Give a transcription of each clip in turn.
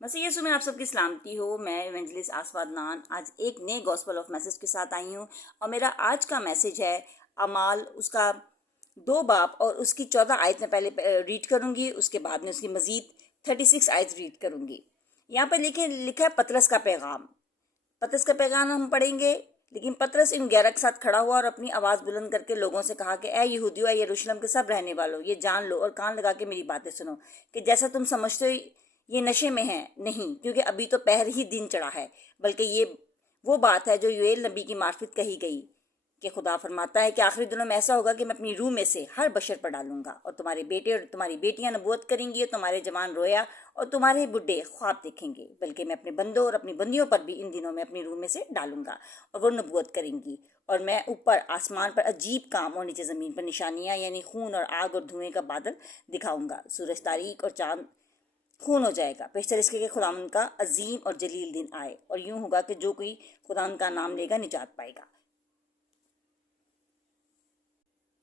مسیح یسوع میں آپ سب کی سلامتی ہو۔ میں ایونجلسٹ آسفا عدنان آج ایک نئے گوسپل آف میسج کے ساتھ آئی ہوں، اور میرا آج کا میسج ہے اعمال اس کا 2 باب اور اس کی 14 آیت میں پہلے ریڈ کروں گی، اس کے بعد میں اس کی مزید 36 آیت ریڈ کروں گی۔ یہاں پہ لکھا ہے پطرس کا پیغام۔ پطرس کا پیغام ہم پڑھیں گے، لیکن پطرس ان 11 کے ساتھ کھڑا ہوا اور اپنی آواز بلند کر کے لوگوں سے کہا کہ اے یہودیو، اے یروشلم کے سب رہنے والوں، یہ جان لو اور کان لگا کے میری باتیں سنو کہ جیسا تم سمجھتے ہو یہ نشے میں ہے نہیں، کیونکہ ابھی تو پہر ہی دن چڑھا ہے، بلکہ یہ وہ بات ہے جو یوئیل نبی کی معرفت کہی گئی کہ خدا فرماتا ہے کہ آخری دنوں میں ایسا ہوگا کہ میں اپنی روح میں سے ہر بشر پر ڈالوں گا، اور تمہارے بیٹے اور تمہاری بیٹیاں نبوت کریں گی، اور تمہارے جوان رویا اور تمہارے بڈھے خواب دیکھیں گے، بلکہ میں اپنے بندوں اور اپنی بندیوں پر بھی ان دنوں میں اپنی روح میں سے ڈالوں گا اور وہ نبوت کریں گی، اور میں اوپر آسمان پر عجیب کام اور نیچے زمین پر نشانیاں یعنی خون اور آگ اور دھوئیں کا بادل دکھاؤں گا، سورج تاریک اور چاند خون ہو جائے گا، پیشتر اس کے کہ خداوند کا عظیم اور جلیل دن آئے، اور یوں ہوگا کہ جو کوئی خداوند کا نام لے گا نجات پائے گا۔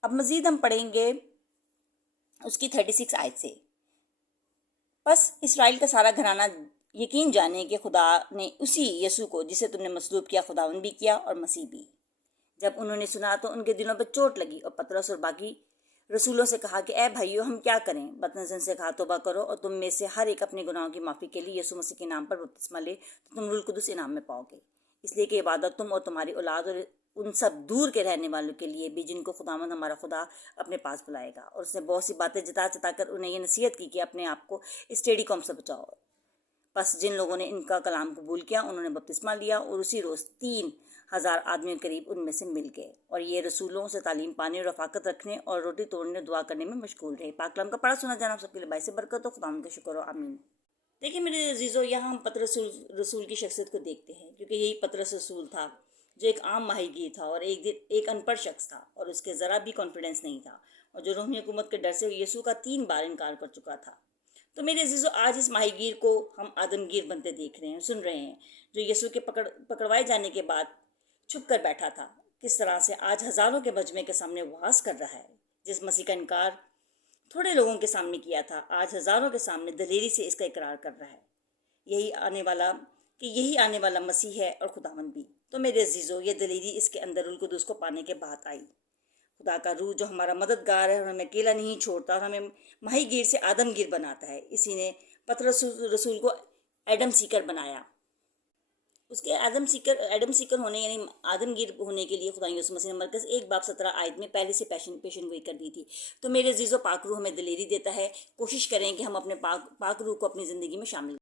اب مزید ہم پڑھیں گے اس کی 36 آیت سے۔ پس اسرائیل کا سارا گھرانہ یقین جانے کہ خدا نے اسی یسوع کو جسے تم نے مصلوب کیا خداوند بھی کیا اور مسیح بھی۔ جب انہوں نے سنا تو ان کے دلوں پر چوٹ لگی، اور پطرس اور باقی رسولوں سے کہا کہ اے بھائیو، ہم کیا کریں؟ بطرس سے کہا توبہ کرو اور تم میں سے ہر ایک اپنے گناہوں کی معافی کے لیے یسوع مسیح کے نام پر بپتسمہ لے تو تم روح القدس انعام میں پاؤ گے، اس لیے کہ عبادت تم اور تمہاری اولاد اور ان سب دور کے رہنے والوں کے لیے بھی جن کو خداوند ہمارا خدا اپنے پاس بلائے گا۔ اور اس نے بہت سی باتیں جتا کر انہیں یہ نصیحت کی کہ اپنے آپ کو اس ٹیڑھی قوم سے بچاؤ۔ پس جن لوگوں نے ان کا کلام قبول کیا انہوں نے بپتسمہ لیا، اور اسی روز 3000 آدمی قریب ان میں سے مل گئے، اور یہ رسولوں سے تعلیم پانے اور رفاقت رکھنے اور روٹی توڑنے اور دعا کرنے میں مشغول رہے۔ پاک کلام کا پڑھا سنا جانا سب کے لیے باعث برکت ہو۔ خداوند کا شکر ہو، آمین۔ دیکھیں میرے عزیزو، یہاں ہم پطرس رسول کی شخصیت کو دیکھتے ہیں، کیونکہ یہی پطرس رسول تھا جو ایک عام ماہی گیر تھا اور ایک ان پڑھ شخص تھا، اور اس کے ذرا بھی کانفیڈنس نہیں تھا، اور جو روحانی حکومت کے ڈر سے یسوع کا 3 بار انکار کر چکا تھا۔ تو میرے عزیزو، آج اس ماہی گیر کو ہم آدمگیر بنتے دیکھ رہے ہیں، سن رہے ہیں، جو یسوع کے پکڑوائے جانے کے بعد چھپ کر بیٹھا تھا، کس طرح سے آج ہزاروں کے مجمع کے سامنے وعظ کر رہا ہے۔ جس مسیح کا انکار تھوڑے لوگوں کے سامنے کیا تھا، آج ہزاروں کے سامنے دلیری سے اس کا اقرار کر رہا ہے یہی آنے والا مسیح ہے اور خداوند بھی۔ تو میرے عزیزو، یہ دلیری اس کے اندر روح القدس کو پانے کے بعد آئی۔ خدا کا روح جو ہمارا مددگار ہے اور ہمیں اکیلا نہیں چھوڑتا اور ہمیں ماہی گیر سے آدم گیر بناتا ہے، اسی نے پطرس رسول کو ایڈم سیکر بنایا۔ اس کے ایڈم سیکر ہونے یعنی آدم گیر ہونے کے لیے خدا یسوع مسیح نے مرکز 1 باب 17 آیت میں پہلے سے پیشن گوئی کر دی تھی۔ تو میرے عزیزو، پاک روح ہمیں دلیری دیتا ہے۔ کوشش کریں کہ ہم اپنے پاک روح کو اپنی زندگی میں شامل